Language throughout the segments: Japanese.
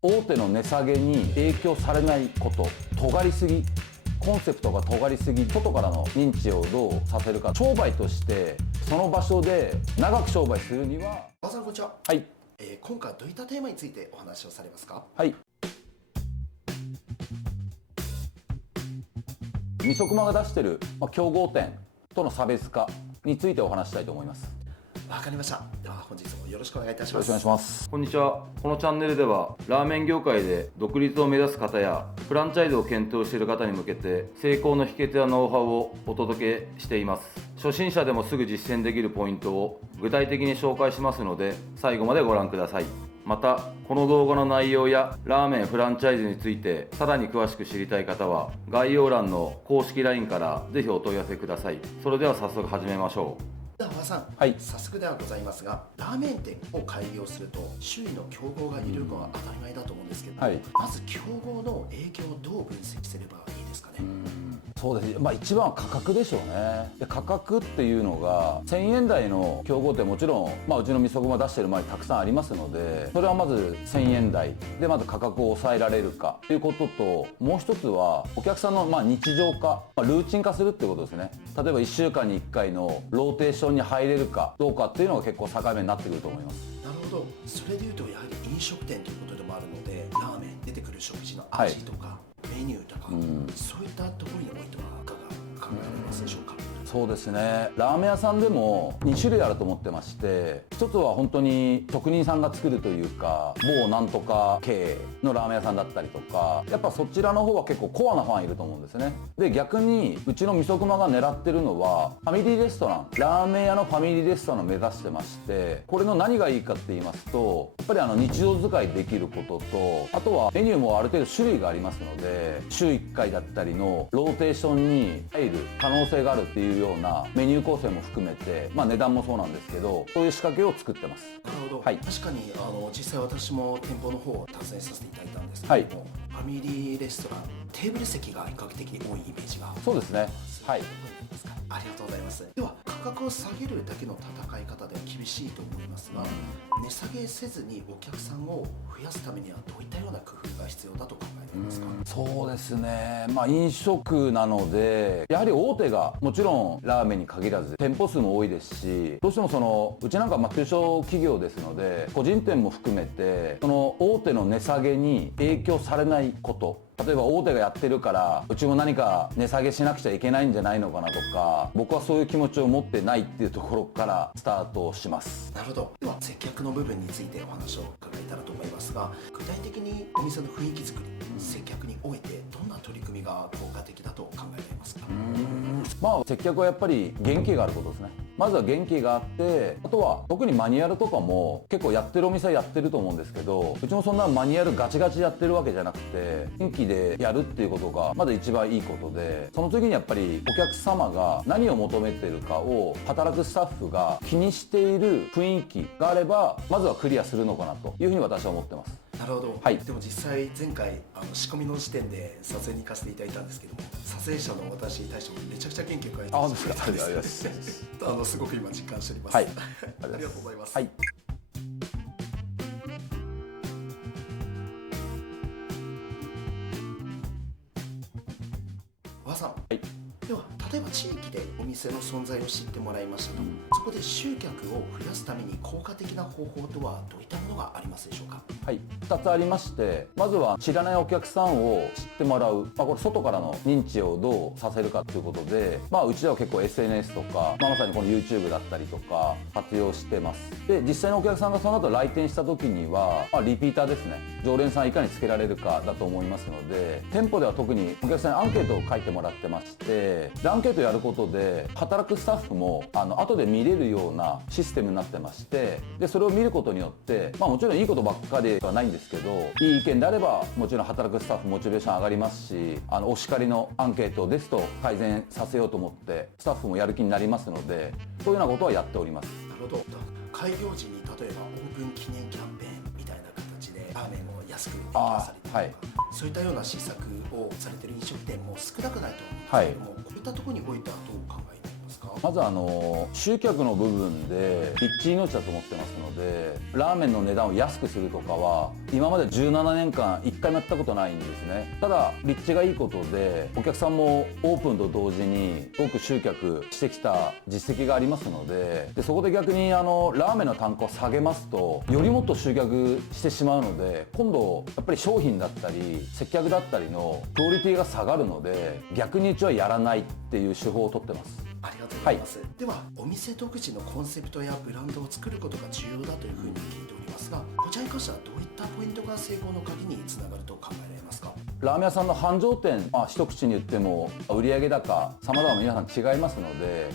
大手の値下げに影響されないこと、尖りすぎ、コンセプトが尖りすぎ、外からの認知をどうさせるか、商売としてその場所で長く商売するには。馬場さんこんにちは。はい、今回はどういったテーマについてお話をされますか？はい。みそくまが出してる競合店との差別化についてお話したいと思います。わかりました。では本日もよろしくお願いいたしよろしくお願います。します。こんにちは。このチャンネルではラーメン業界で独立を目指す方やフランチャイズを検討している方に向けて成功の秘訣やノウハウをお届けしています。初心者でもすぐ実践できるポイントを具体的に紹介しますので最後までご覧ください。またこの動画の内容やラーメンフランチャイズについてさらに詳しく知りたい方は概要欄の公式 LINE からぜひお問い合わせください。それでは早速始めましょう。では馬場さん、はい、早速ではございますが、ラーメン店を開業すると周囲の競合がいるのは当たり前だと思うんですけど、はい、まず競合の影響をどう分析すればいいですかね？そうですね、一番は価格でしょうね。で価格っていうのが1000円台の競合店もちろん、うちのみそくま出してる前にたくさんありますので、それはまず1000円台でまず価格を抑えられるかということと、もう一つはお客さんの日常化、ルーチン化するってことですね。例えば1週間に1回のローテーションに入れるかどうかっていうのが結構境目になってくると思います。なるほど。それでいうとやはり飲食店ということでもあるので、ラーメン出てくる食事の味とか、メニューとか、そういったところにおいてはいかが考えられますでしょうか？そうですね、ラーメン屋さんでも2種類あると思ってまして、一つは本当に職人さんが作るというか某なんとか系のラーメン屋さんだったりとか、やっぱそちらの方は結構コアなファンいると思うんですね。で逆にうちのみそくまが狙ってるのはファミリーレストラン、ラーメン屋のファミリーレストランを目指してまして、これの何がいいかって言いますと、やっぱり日常使いできることと、あとはメニューもある程度種類がありますので、週1回だったりのローテーションに入る可能性があるっていうようなメニュー構成も含めて、値段もそうなんですけど、そういう仕掛けを作ってます。なるほど、はい、確かに実際私も店舗の方を訪ねさせていただいたんですけども、ファミリーレストラン、テーブル席が比較的に多いイメージが。そうですね。はい、ありがとうございます。では価格を下げるだけの戦い方では厳しいと思いますが、値下げせずにお客さんを増やすためにはどういったような工夫が必要だと考えられますか？そうですね、飲食なのでやはり大手がもちろんラーメンに限らず店舗数も多いですし、どうしてもうちなんか中小企業ですので個人店も含めてその大手の値下げに影響されないこと、例えば大手がやってるからうちも何か値下げしなくちゃいけないんじゃないのかなとか、僕はそういう気持ちを持ってないっていうところからスタートします。なるほど。では接客の部分についてお話を伺えたらと思いますが、具体的にお店の雰囲気作り、接客においてどんな取り組みが効果的だと考えられますか？接客はやっぱり元気があることですね。まずは元気があって、あとは特にマニュアルとかも結構やってるお店はやってると思うんですけど、うちもそんなマニュアルガチガチやってるわけじゃなくて、元気でやるっていうことがまず一番いいことで、その次にやっぱりお客様が何を求めてるかを働くスタッフが気にしている雰囲気があれば、まずはクリアするのかなというふうに私は思ってます。なるほど、はい、でも実際前回仕込みの時点で撮影に行かせていただいたんですけども、撮影者の私に対してもめちゃくちゃ元気をくれてすごく今実感しております。はい、ありがとうございます。はい、和さん、はい、では例えば地域でお店の存在を知ってもらいましたと、そこで集客を増やすために効果的な方法とはどういったものがありますでしょうか？はい、2つありまして、まずは知らないお客さんを知ってもらう、これ外からの認知をどうさせるかということで、うちでは結構 SNS とか、まさにこの YouTube だったりとか活用してます。で実際のお客さんがその後来店した時には、リピーターですね、常連さんいかにつけられるかだと思いますので、店舗では特にお客さんにアンケートを書いてもらってまして、でアンケートやることで働くスタッフも後で見れるようなシステムになってまして、でそれを見ることによって、もちろんいいことばっかりではないんですけど、いい意見であればもちろん働くスタッフモチベーション上がりますし、お叱りのアンケートですと改善させようと思ってスタッフもやる気になりますので、そういうようなことはやっております。なるほど。開業時に例えばオープン記念キャンペーンみたいな形でラーメンを安く提供されているとか、はい、そういったような施策をされている飲食店も少なくないと思うんですけれども、こういったところにおいてはどう考えていますか？まず集客の部分で立地命だと思ってますので、ラーメンの値段を安くするとかは今まで17年間1回もやったことないんですね。ただ立地がいいことでお客さんもオープンと同時に多く集客してきた実績がありますので、そこで逆にラーメンの単価を下げますとよりもっと集客してしまうので、今度やっぱり商品だったり接客だったりのクオリティが下がるので、逆にうちはやらないっていう手法を取ってます。ありがとうございます、ではお店独自のコンセプトやブランドを作ることが重要だというふうに聞いておりますが、こちらに関してはどういったポイントが成功の鍵につながると考えられますか？ラーメン屋さんの繁盛店、一口に言っても売上高様々皆さん違いますので、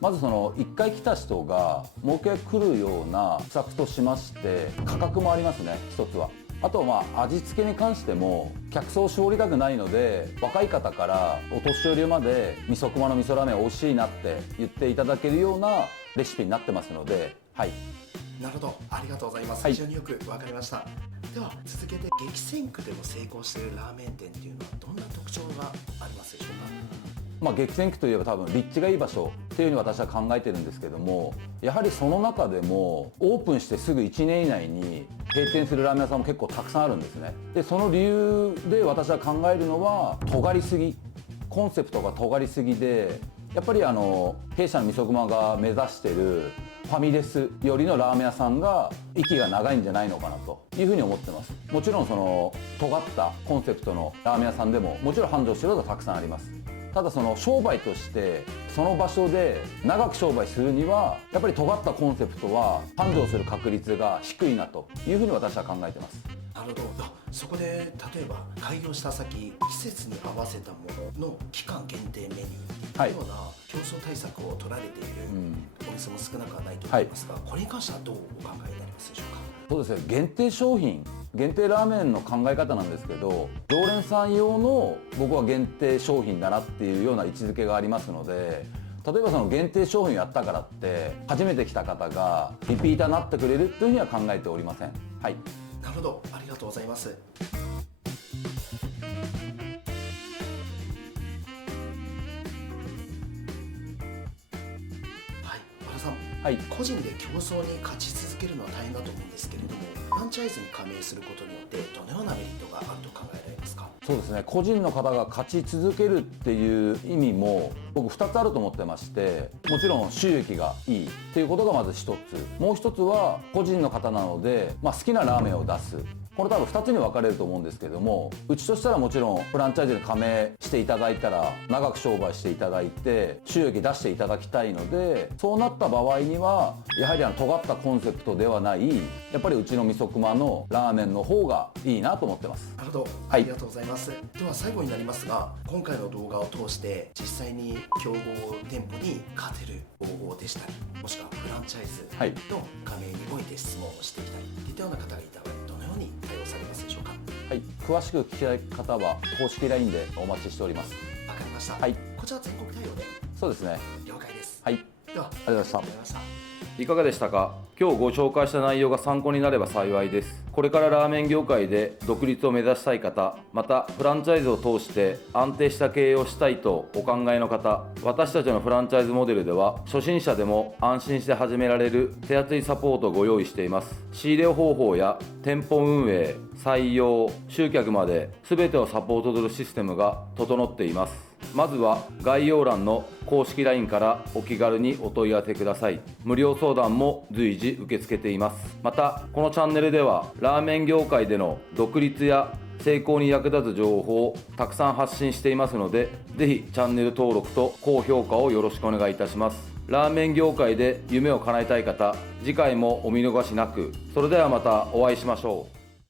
まずその1回来た人がもう一回来るような施策としまして、価格もありますね、一つは。あと味付けに関しても客層を絞りたくないので、若い方からお年寄りまで味噌熊の味噌ラーメン美味しいなって言っていただけるようなレシピになってますので、はい。なるほど、ありがとうございます、はい、非常によく分かりました。では続けて激戦区でも成功しているラーメン店っていうのはどんな特徴がありますでしょうか？激戦区といえば多分立地がいい場所っていうふうに私は考えてるんですけども、やはりその中でもオープンしてすぐ1年以内に閉店するラーメン屋さんも結構たくさんあるんですね。でその理由で私は考えるのは尖りすぎ、コンセプトが尖りすぎで、やっぱり弊社のみそくまが目指してるファミレスよりのラーメン屋さんが息が長いんじゃないのかなというふうに思ってます。もちろんその尖ったコンセプトのラーメン屋さんでももちろん繁盛してることはたくさんあります。ただその商売としてその場所で長く商売するにはやっぱり尖ったコンセプトは繁盛する確率が低いなというふうに私は考えてます。なるほど。そこで例えば開業した先、季節に合わせたものの期間限定メニューというような競争対策を取られているお店も少なくはないと思いますが、これに関してはどうお考えになりますでしょうか？そうですね、限定商品、限定ラーメンの考え方なんですけど、常連さん用の僕は限定商品だなっていうような位置づけがありますので、例えばその限定商品をやったからって初めて来た方がリピーターになってくれるというふうには考えておりません。はい。なるほど、ありがとうございます。和田さん、はい、個人で競争に勝ち続けるのは大変だと思うんですけれども、フランチャイズに加盟することによってどのようなメリットがあると考えられますか？そうですね、個人の方が勝ち続けるっていう意味も僕2つあると思ってまして、もちろん収益がいいっていうことがまず1つ、もう1つは個人の方なので、好きなラーメンを出す。これ多分2つに分かれると思うんですけども、うちとしたらもちろんフランチャイズに加盟していただいたら長く商売していただいて収益出していただきたいので、そうなった場合にはやはり尖ったコンセプトではないやっぱりうちのみそくまのラーメンの方がいいなと思ってます。なるほど、ありがとうございます、では最後になりますが、今回の動画を通して実際に競合店舗に勝てる方法でしたり、もしくはフランチャイズの加盟において質問をしてきたりといったような方がいた場合、どのように対応されますでしょうか？はい、詳しく聞きたい方は公式 LINE でお待ちしております。わかりました、はい、こちら全国対応で？そうですね、了解です。はい、ではありがとうございました。いかがでしたか？今日ご紹介した内容が参考になれば幸いです。これからラーメン業界で独立を目指したい方、またフランチャイズを通して安定した経営をしたいとお考えの方、私たちのフランチャイズモデルでは初心者でも安心して始められる手厚いサポートをご用意しています。仕入れ方法や店舗運営、採用、集客まで全てをサポートするシステムが整っています。まずは概要欄の公式 LINE からお気軽にお問い合わせください。無料相談も随時受け付けています。またこのチャンネルではラーメン業界での独立や成功に役立つ情報をたくさん発信していますので、ぜひチャンネル登録と高評価をよろしくお願いいたします。ラーメン業界で夢を叶えたい方、次回もお見逃しなく。それではまたお会いしましょう。